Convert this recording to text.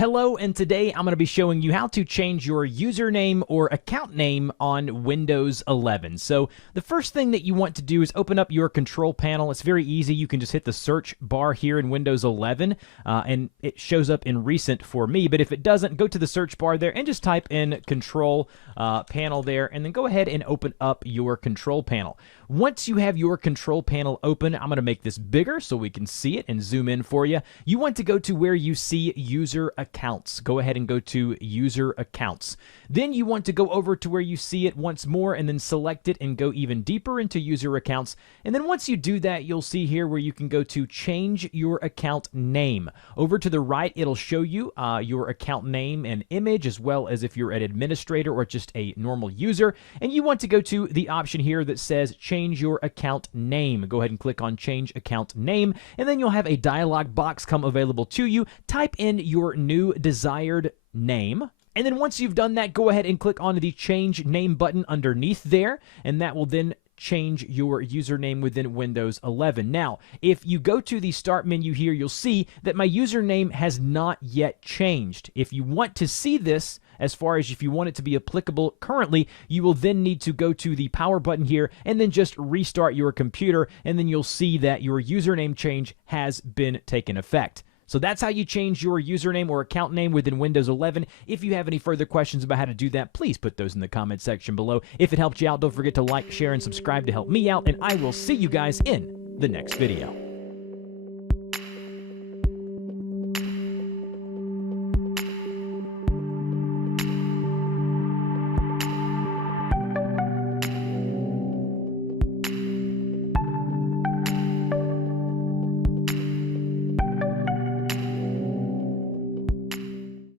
Hello, and today I'm going to be showing you how to change your username or account name on Windows 11. So the first thing that you want to do is open up your control panel. It's very easy. You can just hit the search bar here in Windows 11, and it shows up in recent for me. But if it doesn't, go to the search bar there and just type in control panel there, and then go ahead and open up your control panel. Once you have your control panel open, I'm going to make this bigger so we can see it and zoom in for you. You want to go to where you see user accounts. Go ahead and go to user accounts. Then you want to go over to where you see it once more and then select it and go even deeper into user accounts. And then once you do that, you'll see here where you can go to change your account name. Over to the right, it'll show you your account name and image, as well as if you're an administrator or just a normal user. And you want to go to the option here that says change your account name. Go ahead and click on change account name, and then you'll have a dialog box come available to you. Type in your new desired name. And then once you've done that, go ahead and click on the change name button underneath there, and that will then change your username within Windows 11. Now, if you go to the start menu here, you'll see that my username has not yet changed. If you want to see this, as far as if you want it to be applicable currently, you will then need to go to the power button here and then just restart your computer, and then you'll see that your username change has been taken effect. So that's how you change your username or account name within Windows 11. If you have any further questions about how to do that, please put those in the comment section below. If it helped you out, don't forget to like, share, and subscribe to help me out, and I will see you guys in the next video.